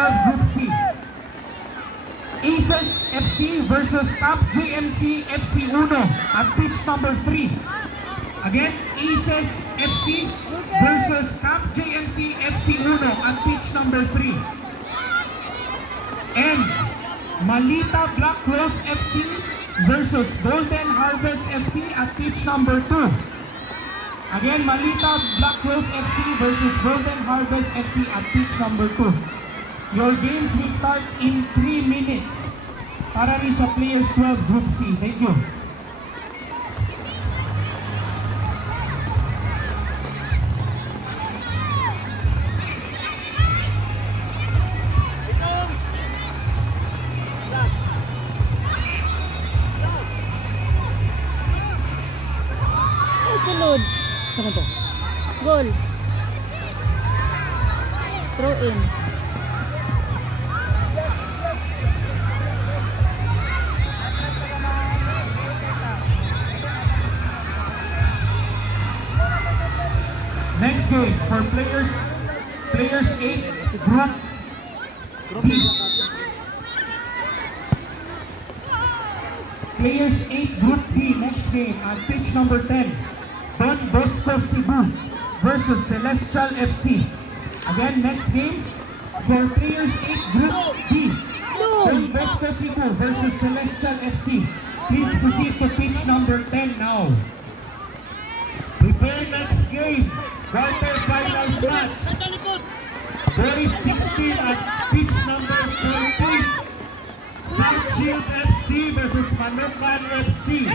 12, Group C. Aces FC versus Top JMC FC Uno at pitch number 3. Again, Aces FC versus Top JMC FC Uno at pitch number 3. And Malita Black Rose FC versus Golden Harvest FC at pitch number 2. Again, Malita Black Rose FC versus Golden Harvest FC at pitch number 2. Your games will start in 3 minutes para rin sa Players 12 Group C. Thank you. Sunod. Saan to? Goal. Throw in. Next game for players 8 Group B. Players 8 Group B, next game at pitch number 10. Don Bosco Cebu versus Celestial FC. Again, next game for players 8 Group B. Don Bosco Cebu versus Celestial FC. Please proceed to pitch number 10 now. Prepare next game. Quarterfinals match. Boys 16 at pitch number 14. South Shield FC versus Manukan FC.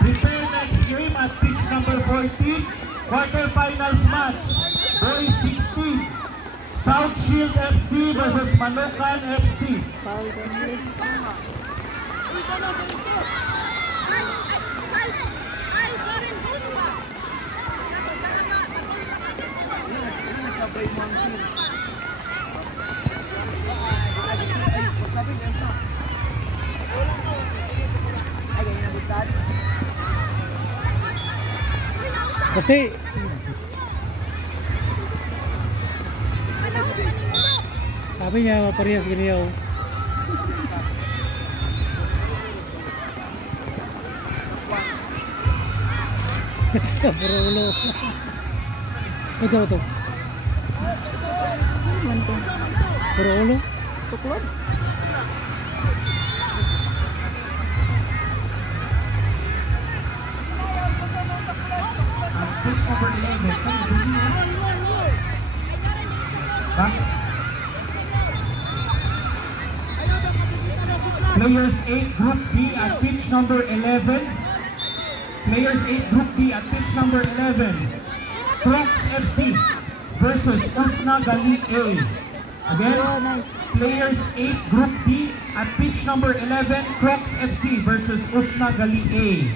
Prepare next game at pitch number 14. Quarterfinals match. Boys 16. South Shield FC versus Manukan FC. Kasi sabi niya parehas ganyan. Ito puro ulo. Ito. Puro ulo. Tuklod. Pitch number 11. Back. Players 8 Group B at pitch number 11. Players 8 Group B at pitch number 11. Crocs FC versus Usna Gali A. Again, Players 8 Group B at pitch number 11. Crocs FC versus Usna Gali A.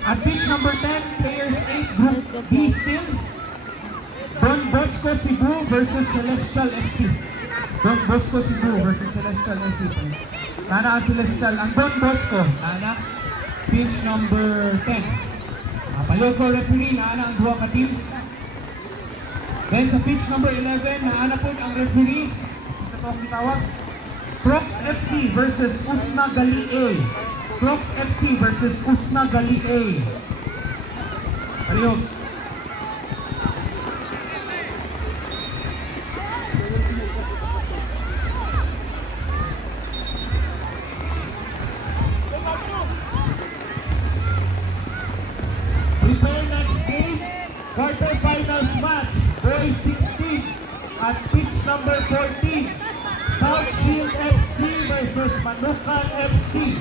At pitch number 10, Players 8 Group B still. Don Bosco Cebu versus Celestial FC. Don Bosco Cebu versus Celestial FC. Nana ang Celestial. Ang Don Bosco, nana. Pitch number 10. Paloko referee, nana ang dua ka teams. Then sa pitch number 11, nana po ang referee. Ito po ang kitawag. Crocs FC versus Usna Gali A. Crocs FC versus Usna Gali A. Ayun. Prepare next game. Quarterfinals match. Boys 16 at pitch number 14. South Shield FC versus Manukan FC.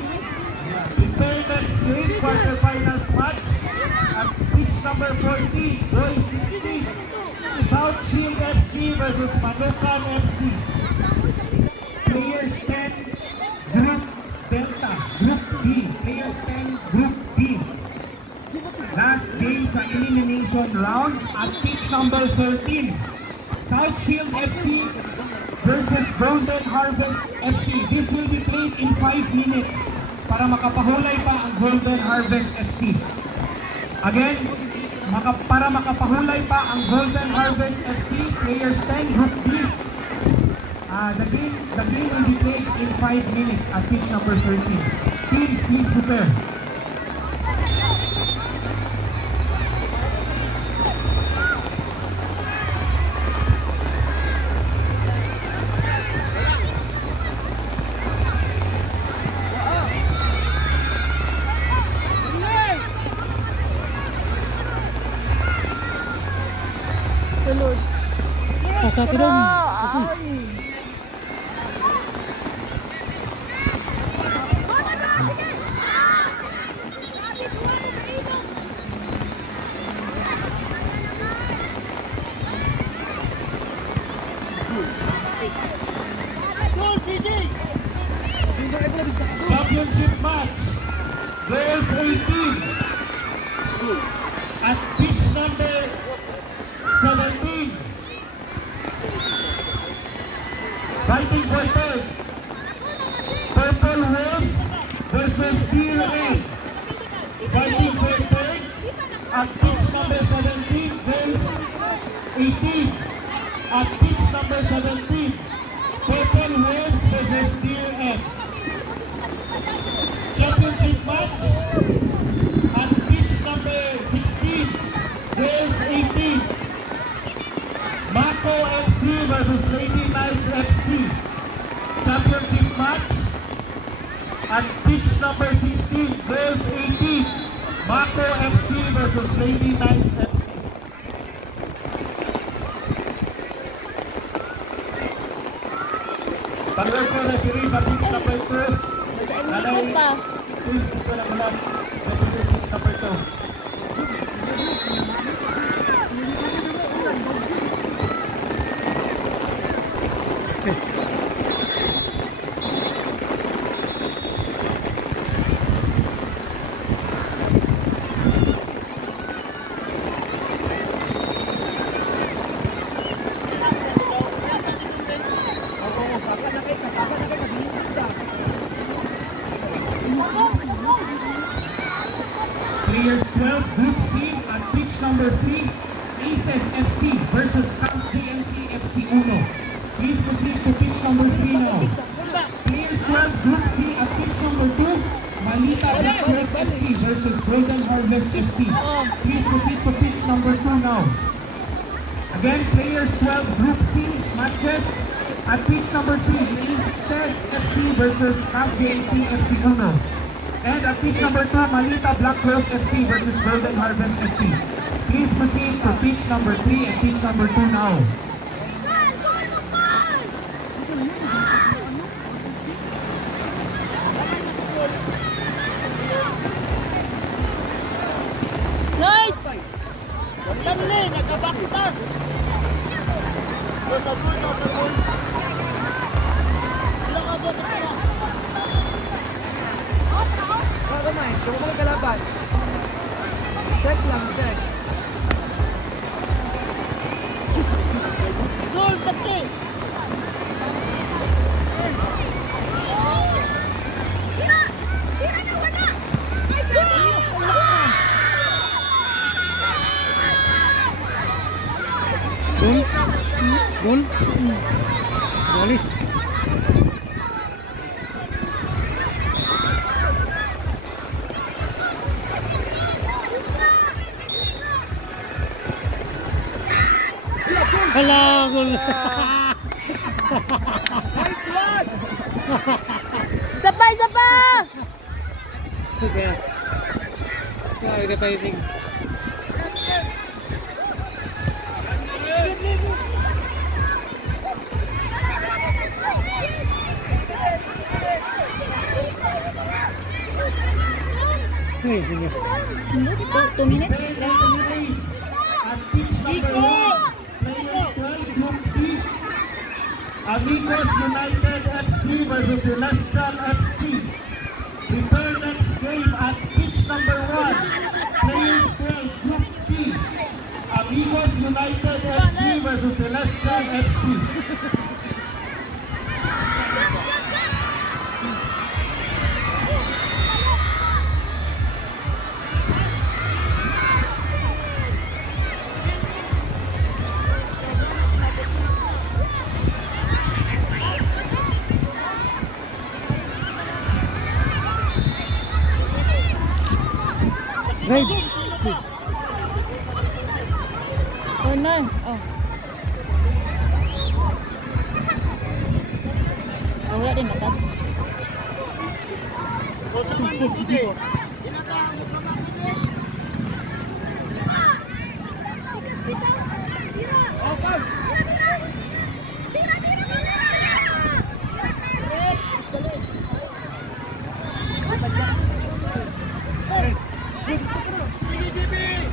Prepare next game, quarterfinals match at pitch number 14, Boys 16. South Shield FC versus Manukan FC. Players 10, Group Delta, Group B. Players 10, Group B. Last game sa elimination round at pitch number 13. South Shield FC versus Golden Harvest FC. This will be played in 5 minutes para makapahulay pa ang Golden Harvest FC. Again, para makapahulay pa ang Golden Harvest FC, players 10, Group B. The game will be played in 5 minutes at pitch number 13. Teams, please prepare. Sulod. Asa ito dong? Ay. Championship match. Girls 18. At pitch number 17. Fighting for third. Purple Wolves versus Steel A. Fighting for third. At pitch number 17. Girls 18. At pitch number 17. Purple Wolves versus Steel A. Championship match at pitch number 16, girls 18. Mako FC versus Lady Knights FC. Championship match at pitch number 16, girls 18. Mako FC versus Lady Knights FC. Pag-work ko referee sa pitch number 2. Nasa ikot pa. Please, ito lang ulam. Referee pitch number 2. Players 12, Group C at pitch number 3, Aces FC versus Camp GNC FC 1. Please proceed to pitch number 3 now. Players 12, Group C at pitch number 2, Malita Blackbirds FC versus Golden Harvest FC. Please proceed to pitch number 2 now. Again, players 12, Group C matches at pitch number 3, Aces FC versus Camp GNC FC 1. And at pitch number 2, Malita Black Girls FC versus Golden Harvest FC. Please proceed to pitch number 3 and pitch number 2 now. Nice! Dali, nagkabaktas. Sabon. Ilang ka ba sa kanya? Bago man, kung mga kalaban. Check lang, check. Goal, paste! Tira na wala! Ay, Gol? Galis. Hala, gol. Nice one! Isa pa, isa pa! Kaya, kaya ka timing. Hey, sige. 2 minutes? Less 2 minutes? At pitch number 1, players 12, Group B. Amigos United FC versus Celestial FC. Prepare next game at pitch number 1, players 12, Group B. Amigos United FC versus Celestial FC. Right. Corner. Oh. Oh, wala din matouch.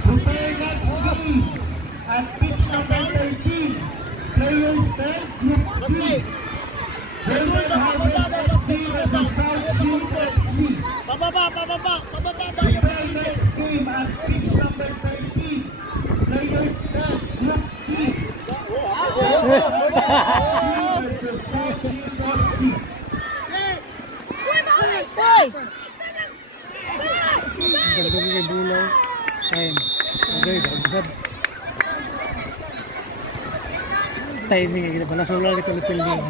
Prepare next game at pitch number 13. Players 10, Group B. Golden Harvest FC versus South Shield FC. Prepare next game at pitch number 13. Players 10, Group B. Golden Harvest FC versus South Shield FC. Hoy! Dagdag kay Bulaw. Time. Okay, dagdag. Timing ay kita pala. Solar kita lupil niya.